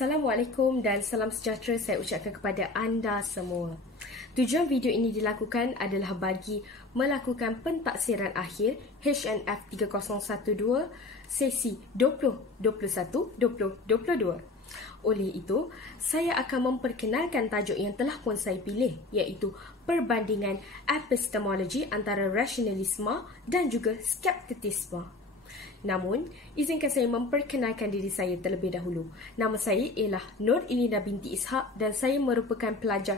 Assalamualaikum dan salam sejahtera saya ucapkan kepada anda semua. Tujuan video ini dilakukan adalah bagi melakukan pentaksiran akhir HNF 3012 sesi 2021-2022. Oleh itu, saya akan memperkenalkan tajuk yang telah pun saya pilih, iaitu perbandingan epistemologi antara rasionalisme dan juga skeptisisme. Namun, izinkan saya memperkenalkan diri saya terlebih dahulu. Nama saya ialah Nur Elina binti Ishak dan saya merupakan pelajar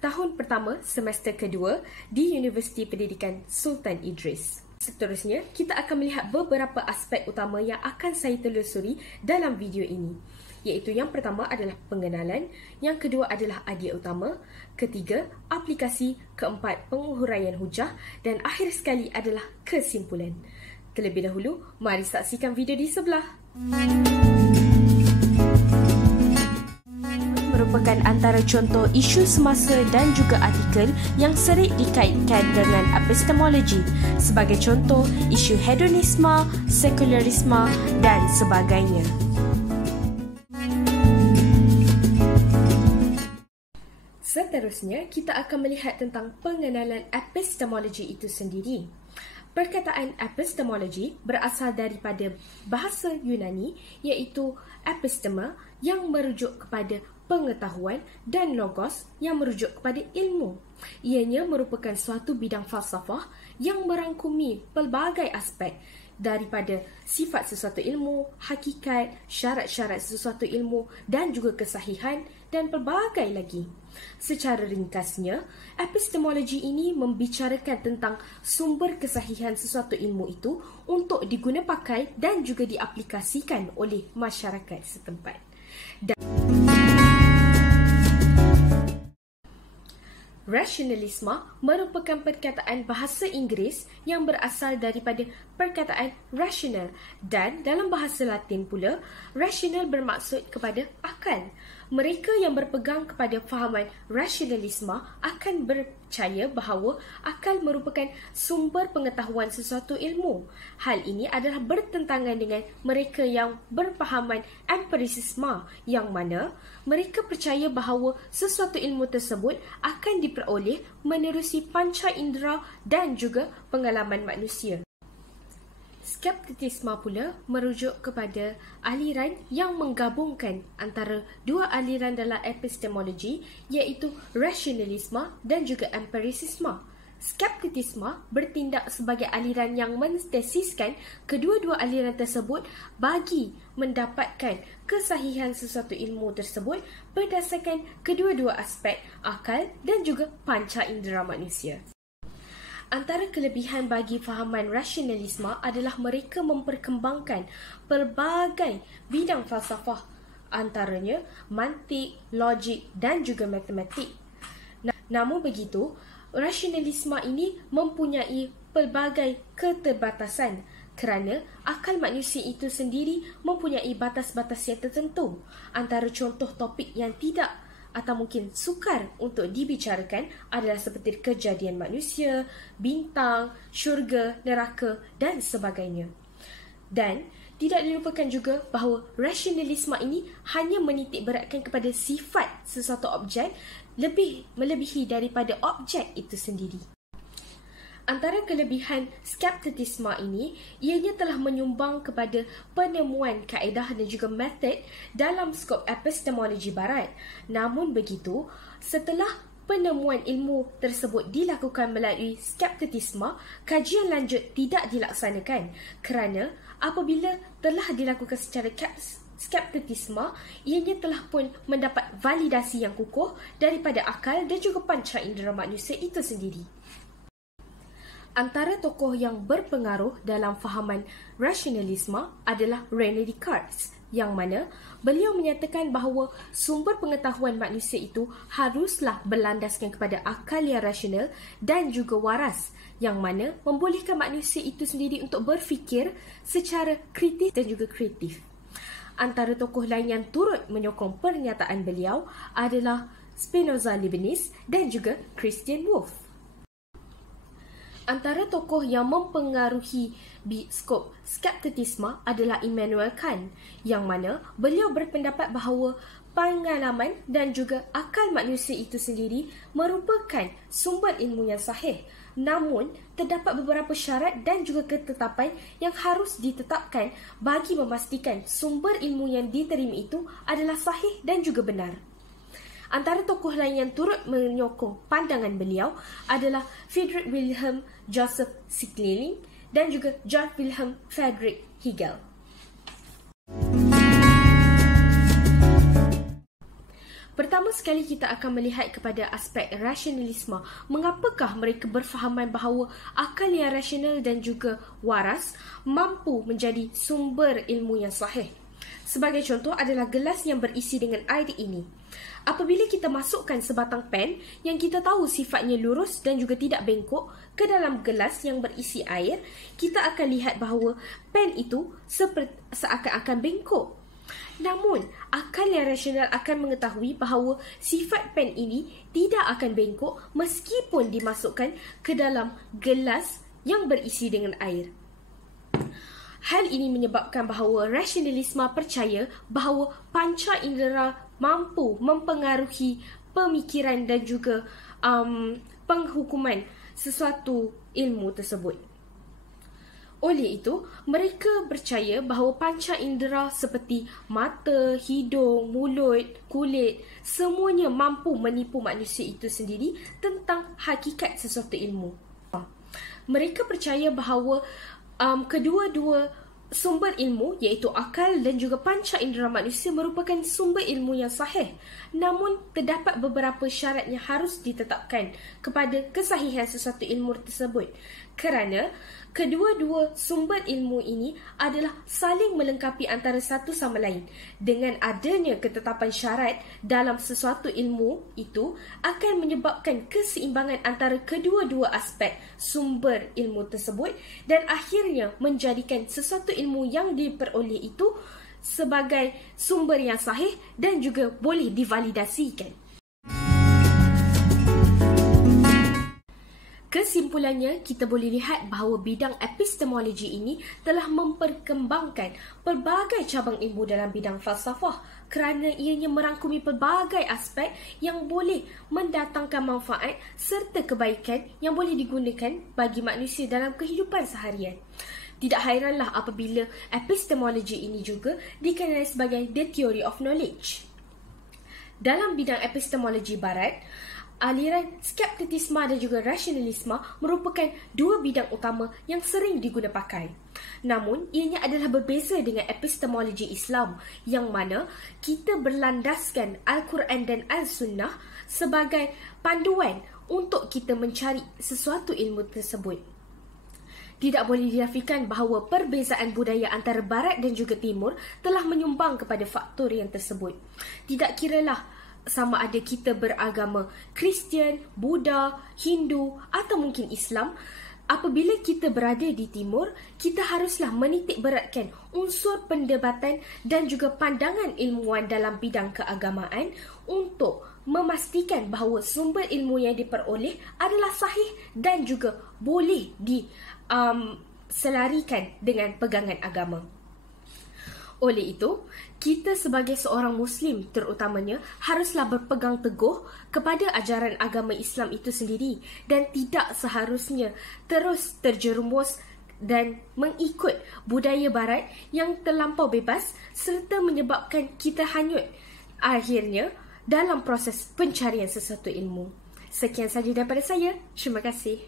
tahun pertama semester kedua di Universiti Pendidikan Sultan Idris. Seterusnya, kita akan melihat beberapa aspek utama yang akan saya telusuri dalam video ini. Iaitu yang pertama adalah pengenalan, yang kedua adalah idea utama, ketiga aplikasi, keempat penguraian hujah dan akhir sekali adalah kesimpulan. Terlebih dahulu, mari saksikan video di sebelah. Merupakan antara contoh isu semasa dan juga artikel yang sering dikaitkan dengan epistemologi. Sebagai contoh, isu hedonisme, sekularisme dan sebagainya. Seterusnya, kita akan melihat tentang pengenalan epistemologi itu sendiri. Perkataan epistemologi berasal daripada bahasa Yunani iaitu episteme yang merujuk kepada pengetahuan dan logos yang merujuk kepada ilmu. Ianya merupakan suatu bidang falsafah yang merangkumi pelbagai aspek daripada sifat sesuatu ilmu, hakikat, syarat-syarat sesuatu ilmu dan juga kesahihan dan pelbagai lagi. Secara ringkasnya, epistemologi ini membicarakan tentang sumber kesahihan sesuatu ilmu itu untuk diguna pakai dan juga diaplikasikan oleh masyarakat setempat. Rasionalisme merupakan perkataan bahasa Inggeris yang berasal daripada perkataan rational dan dalam bahasa Latin pula, rational bermaksud kepada akal. Mereka yang berpegang kepada fahaman rasionalisme akan percaya bahawa akal merupakan sumber pengetahuan sesuatu ilmu. Hal ini adalah bertentangan dengan mereka yang berpahaman empirisisme, yang mana mereka percaya bahawa sesuatu ilmu tersebut akan diperoleh menerusi panca indera dan juga pengalaman manusia. Skeptisisme pula merujuk kepada aliran yang menggabungkan antara dua aliran dalam epistemologi iaitu rasionalisme dan juga empirisisme. Skeptisisme bertindak sebagai aliran yang mentesiskan kedua-dua aliran tersebut bagi mendapatkan kesahihan sesuatu ilmu tersebut berdasarkan kedua-dua aspek akal dan juga panca indera manusia. Antara kelebihan bagi fahaman rasionalisme adalah mereka memperkembangkan pelbagai bidang falsafah, antaranya mantik, logik dan juga matematik. Namun begitu, rasionalisme ini mempunyai pelbagai keterbatasan kerana akal manusia itu sendiri mempunyai batas-batas yang tertentu. Antara contoh topik yang tidak atau mungkin sukar untuk dibicarakan adalah seperti kejadian manusia, bintang, syurga, neraka dan sebagainya. Dan tidak dilupakan juga bahawa rasionalisme ini hanya menitik beratkan kepada sifat sesuatu objek melebihi daripada objek itu sendiri. Antara kelebihan skeptisisme ini, ianya telah menyumbang kepada penemuan kaedah dan juga metod dalam skop epistemologi barat. Namun begitu, setelah penemuan ilmu tersebut dilakukan melalui skeptisisme, kajian lanjut tidak dilaksanakan kerana apabila telah dilakukan secara skeptisisme, ianya telah pun mendapat validasi yang kukuh daripada akal dan juga panca indera manusia itu sendiri. Antara tokoh yang berpengaruh dalam fahaman rasionalisme adalah René Descartes, yang mana beliau menyatakan bahawa sumber pengetahuan manusia itu haruslah berlandaskan kepada akal yang rasional dan juga waras, yang mana membolehkan manusia itu sendiri untuk berfikir secara kritis dan juga kreatif. Antara tokoh lain yang turut menyokong pernyataan beliau adalah Spinoza Leibniz dan juga Christian Wolff. Antara tokoh yang mempengaruhi skop skeptisisme adalah Immanuel Kant, yang mana beliau berpendapat bahawa pengalaman dan juga akal manusia itu sendiri merupakan sumber ilmu yang sahih. Namun, terdapat beberapa syarat dan juga ketetapan yang harus ditetapkan bagi memastikan sumber ilmu yang diterima itu adalah sahih dan juga benar. Antara tokoh lain yang turut menyokong pandangan beliau adalah Friedrich Wilhelm Joseph Schelling dan juga Georg Wilhelm Friedrich Hegel. Pertama sekali kita akan melihat kepada aspek rasionalisme. Mengapakah mereka berfahaman bahawa akal yang rasional dan juga waras mampu menjadi sumber ilmu yang sahih? Sebagai contoh adalah gelas yang berisi dengan air ini. Apabila kita masukkan sebatang pen yang kita tahu sifatnya lurus dan juga tidak bengkok ke dalam gelas yang berisi air, kita akan lihat bahawa pen itu seakan-akan bengkok. Namun, akal yang rasional akan mengetahui bahawa sifat pen ini tidak akan bengkok meskipun dimasukkan ke dalam gelas yang berisi dengan air. Hal ini menyebabkan bahawa rasionalisme percaya bahawa panca indera mampu mempengaruhi pemikiran dan juga penghukuman sesuatu ilmu tersebut. Oleh itu, mereka percaya bahawa panca indera seperti mata, hidung, mulut, kulit, semuanya mampu menipu manusia itu sendiri tentang hakikat sesuatu ilmu. Mereka percaya bahawa kedua-dua sumber ilmu iaitu akal dan juga panca indera manusia merupakan sumber ilmu yang sahih. Namun, terdapat beberapa syarat yang harus ditetapkan kepada kesahihan sesuatu ilmu tersebut. Kerana kedua-dua sumber ilmu ini adalah saling melengkapi antara satu sama lain. Dengan adanya ketetapan syarat dalam sesuatu ilmu itu akan menyebabkan keseimbangan antara kedua-dua aspek sumber ilmu tersebut dan akhirnya menjadikan sesuatu ilmu yang diperoleh itu sebagai sumber yang sahih dan juga boleh divalidasikan. Kesimpulannya, kita boleh lihat bahawa bidang epistemologi ini telah memperkembangkan pelbagai cabang ilmu dalam bidang falsafah kerana ianya merangkumi pelbagai aspek yang boleh mendatangkan manfaat serta kebaikan yang boleh digunakan bagi manusia dalam kehidupan seharian. Tidak hairanlah apabila epistemologi ini juga dikenali sebagai the theory of knowledge. Dalam bidang epistemologi barat, aliran skeptisisme dan juga rasionalisme merupakan dua bidang utama yang sering digunakan pakai. Namun, ianya adalah berbeza dengan epistemologi Islam yang mana kita berlandaskan Al-Quran dan Al-Sunnah sebagai panduan untuk kita mencari sesuatu ilmu tersebut. Tidak boleh dinafikan bahawa perbezaan budaya antara Barat dan juga Timur telah menyumbang kepada faktor yang tersebut. Tidak kiralah sama ada kita beragama Kristian, Buddha, Hindu atau mungkin Islam, apabila kita berada di Timur, kita haruslah menitik beratkan unsur pendebatan dan juga pandangan ilmuwan dalam bidang keagamaan untuk memastikan bahawa sumber ilmu yang diperoleh adalah sahih dan juga boleh diselarikan dengan pegangan agama. Oleh itu, kita sebagai seorang Muslim terutamanya haruslah berpegang teguh kepada ajaran agama Islam itu sendiri dan tidak seharusnya terus terjerumus dan mengikut budaya Barat yang terlampau bebas serta menyebabkan kita hanyut akhirnya dalam proses pencarian sesuatu ilmu. Sekian sahaja daripada saya. Terima kasih.